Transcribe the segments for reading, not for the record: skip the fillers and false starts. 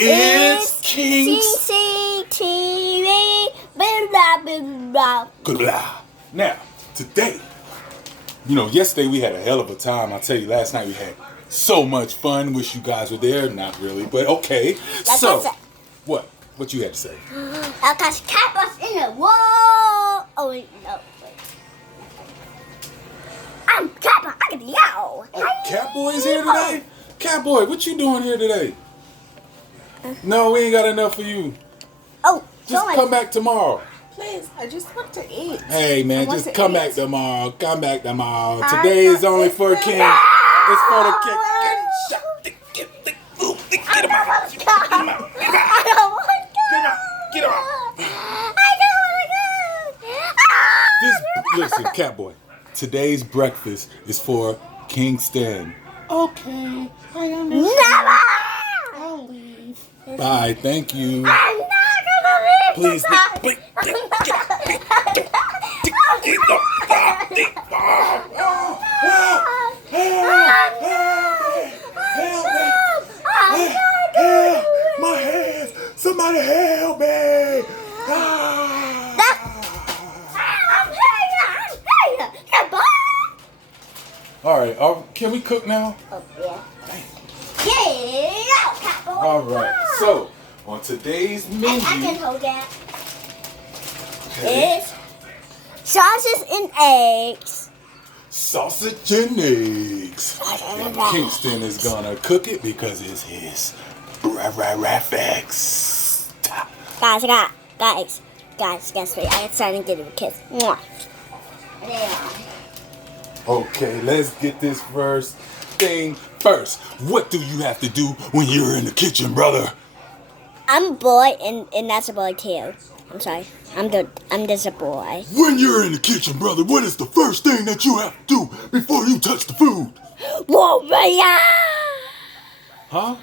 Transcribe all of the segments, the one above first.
It's Kingston TV. Blah, blah, blah. Now, today, yesterday we had a hell of a time. I'll tell you, last night we had so much fun. Wish you guys were there. Not really, but okay. So, what? What you had to say? Because cat was in the wall. Oh, wait, no. Wait. I'm Catboy. I can yell. Oh, Catboy is here today? Catboy, what you doing here today? No, we ain't got enough for you. Oh, just come back tomorrow. Please, I just want to eat. Hey, man, just come back tomorrow. Come back tomorrow. Today is only for King. It's for the King. Get the food. Get him out. Get him out. I don't want to go. Get him out. I don't want to go. Listen, Catboy. Today's breakfast is for Kingston. Okay, I understand. Never. I'll leave. Bye. Thank you. I'm not gonna leave. Please, my hands! Somebody help me! All right, can we cook now? Oh, yeah. Yeah, all right, so on today's menu, I can hold that. Okay. It's sausage and eggs. Sausage and eggs. And Kingston is gonna cook it because it's his facts. Guys, guess what? I started to give him a kiss. Mwah. Yeah. Okay, let's get this first thing first. What do you have to do when you're in the kitchen, brother? I'm a boy, and that's a boy too. I'm sorry. I'm just a boy. When you're in the kitchen, brother, what is the first thing that you have to do before you touch the food? Warrior! Huh?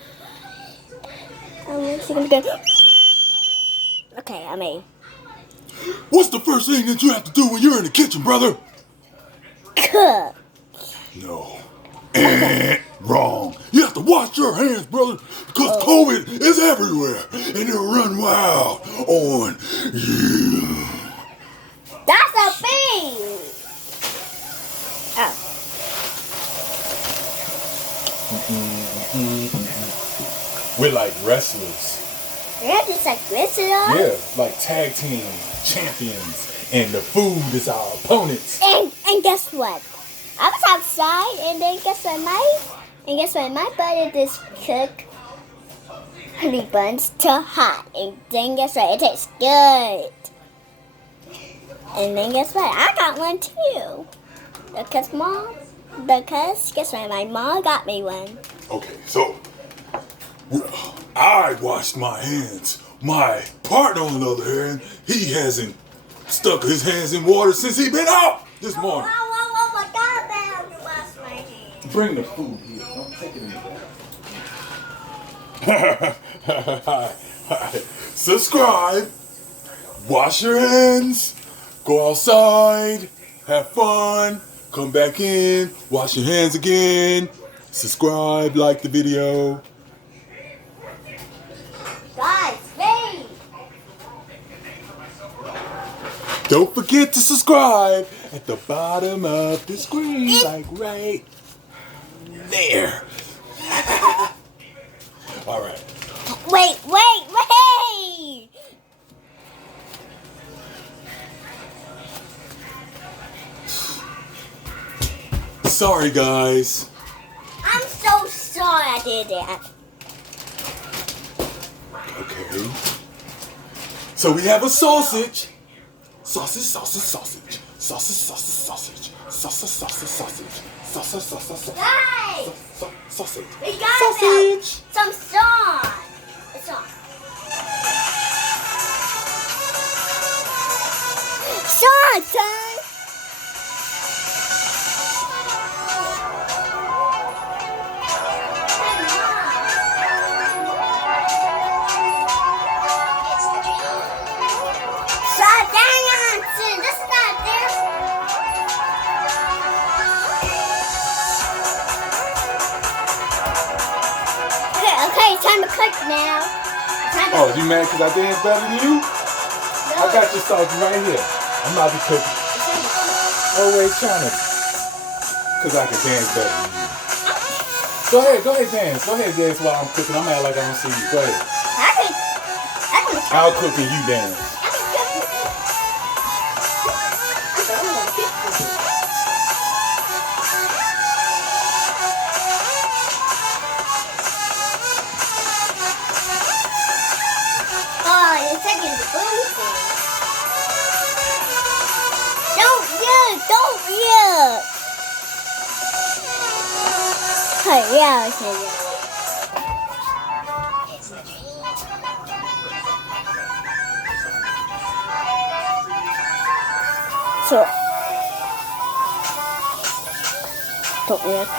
Okay, I mean. What's the first thing that you have to do when you're in the kitchen, brother? Cook. No. Wrong. You have to wash your hands, brother, because COVID is everywhere, and it'll run wild on you. That's a thing. Oh. We're like wrestlers. They're just like wrestlers? Yeah, like tag team champions, and the food is our opponents. And guess what? I was outside, and then guess what? My butter just cooked honey buns to hot, and then guess what? It tastes good. And then guess what? I got one too. Because guess what? My mom got me one. Okay, so I washed my hands. My partner, on the other hand, he hasn't stuck his hands in water since he been out this morning. Bring the food here. Don't take it in the bag. Subscribe. Wash your hands. Go outside. Have fun. Come back in. Wash your hands again. Subscribe. Like the video. Guys, wait. Don't forget to subscribe at the bottom of the screen. Like right there. All right. Wait. Sorry, guys. I'm so sorry I did that. Okay. So we have a sausage. Sausage. Guys, Sausage. we got Sausage. some song. A song. Son. Okay, it's time to cook now. Oh, you mad because I dance better than you? I got your sauce right here. I'm about to cook it. Always trying to, because I can dance better than you. Go ahead dance. Go ahead dance while I'm cooking. I'm acting like I don't see you. Go ahead. I'll cook and you dance. Oh, you're taking the food. Don't yuck! Don't yuck! Hurry up, hurry up. So, don't yuck.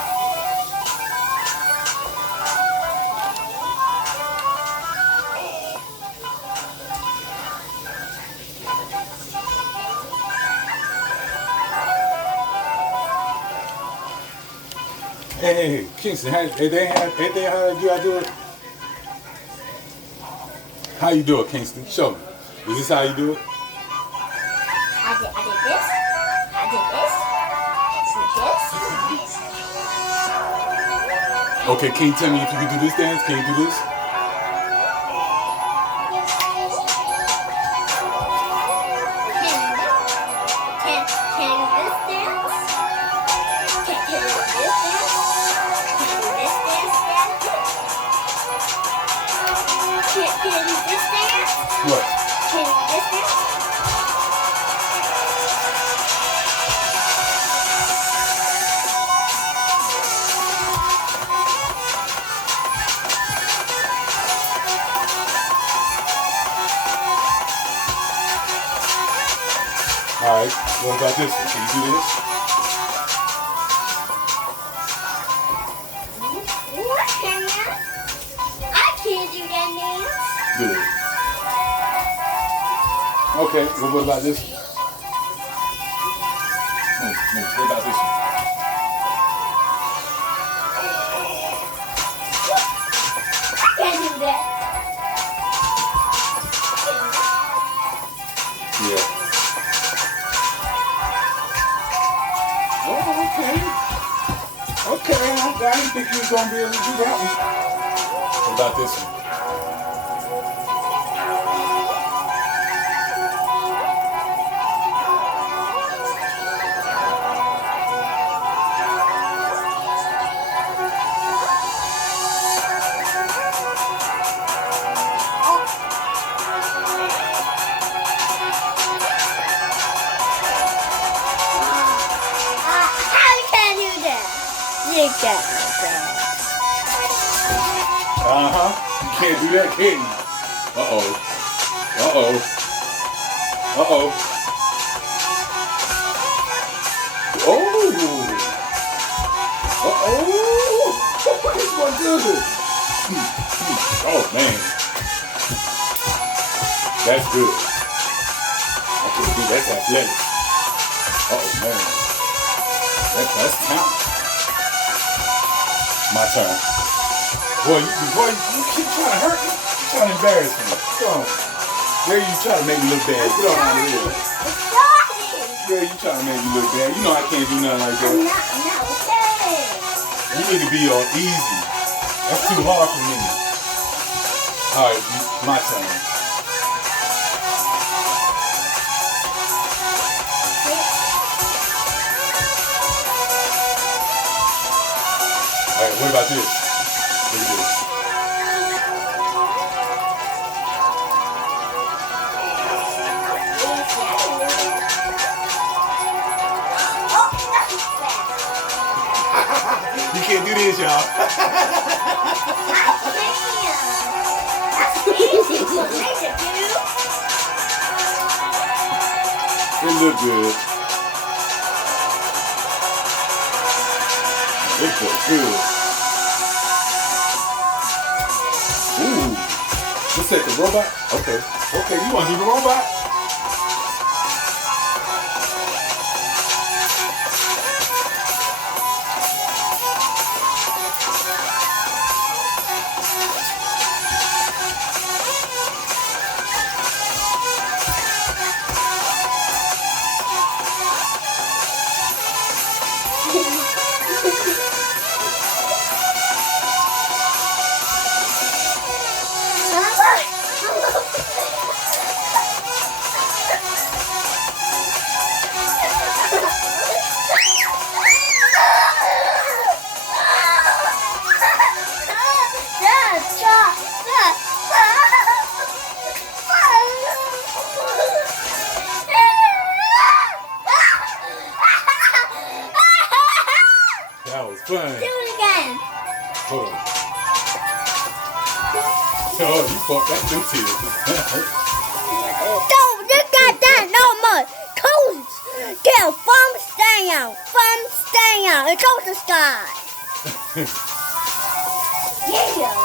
Hey, Kingston, anything how you do it? How you do it, Kingston? Show me. Is this how you do it? I did this. I did this. Okay, can you tell me if you can do this dance? Can you do this? What? Alright, what about this one? Can you do this? What, Kenya? I can't do that dance. Do it. Okay, well, what about this one? What about this one? I can't do that. Yeah. Oh, okay. Okay, I didn't think you was going to be able to do that one. What about this one? You got me, Uh-huh. You can't do that, can you? Uh-oh. Uh-oh. Uh-oh. Oh. Uh-oh. This one good. Oh, man. That's good. I can't do that. That's athletic. Uh-oh, man. That's talent. My turn. Boy, you keep trying to hurt me. You're trying to embarrass me. Come on. Girl, you trying to make me look bad. Get on out of here. Girl, you trying to make me look bad. You know I can't do nothing like that. I'm not okay. You need to be all easy. That's too hard for me. Alright, my turn. Alright, what about this? Look at this. You can't do this, y'all. It look good. This looks good. Ooh. What's that, the robot? Okay. Okay, you want to do the robot? you fucked that them tears. Don't you got that no more. Coast. Get from down. From down. And go to sky. Yeah.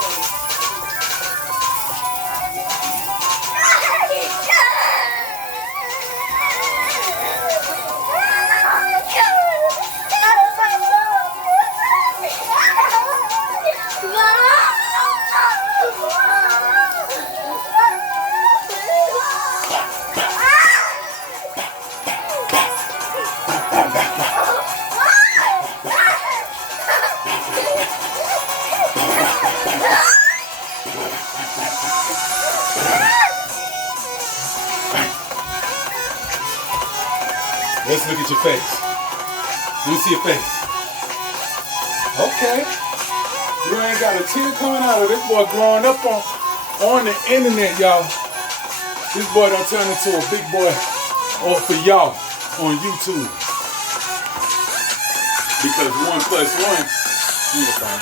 Let's look at your face. Let me see your face. Okay. You ain't got a tear coming out of this boy growing up on the internet, y'all. This boy done turn into a big boy for y'all on YouTube. Because 1 + 1, you know, fine.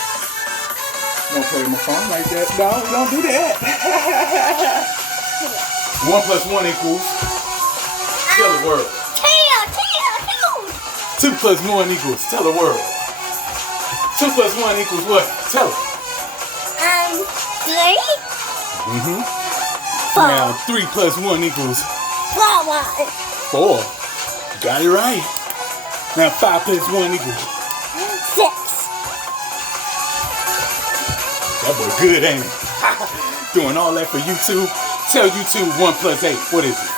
Don't play with my phone like that. No, don't do that. 1 + 1 equals, tell the world. 2 + 1 equals, tell the world. 2 + 1 equals what? Tell it. 3. Mm-hmm. Now 3 + 1 equals 4. Got it right. Now 5 + 1 equals 6. That boy good, ain't it? Doing all that for YouTube. Tell YouTube 1 + 8. What is it?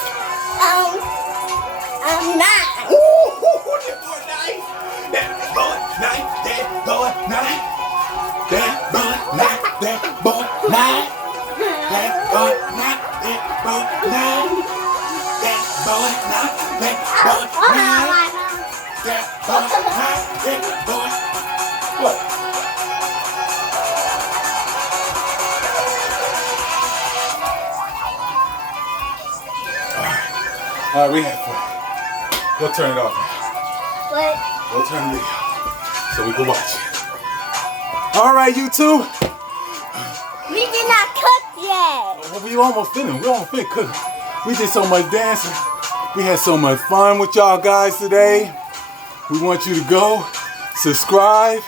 9. That boy nice. That boy nice. That boy nice. That boy nice. That boy nice. That boy nice. That boy nice. That boy nice. That boy nice. That boy. What? All right, we have fun. Go turn it off. What? Go turn it off so we can watch it. All right, YouTube. We did not cook yet. Well, we almost finished. We almost finished cooking. We did so much dancing. We had so much fun with y'all guys today. We want you to go, subscribe,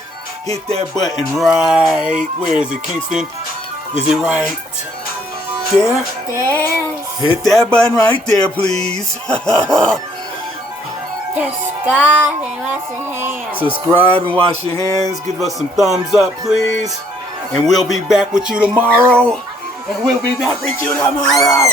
hit that button right. Where is it, Kingston? Is it right there? Yes. Hit that button right there, please. Subscribe and wash your hands. Subscribe and wash your hands. Give us some thumbs up, please. And we'll be back with you tomorrow. And we'll be back with you tomorrow.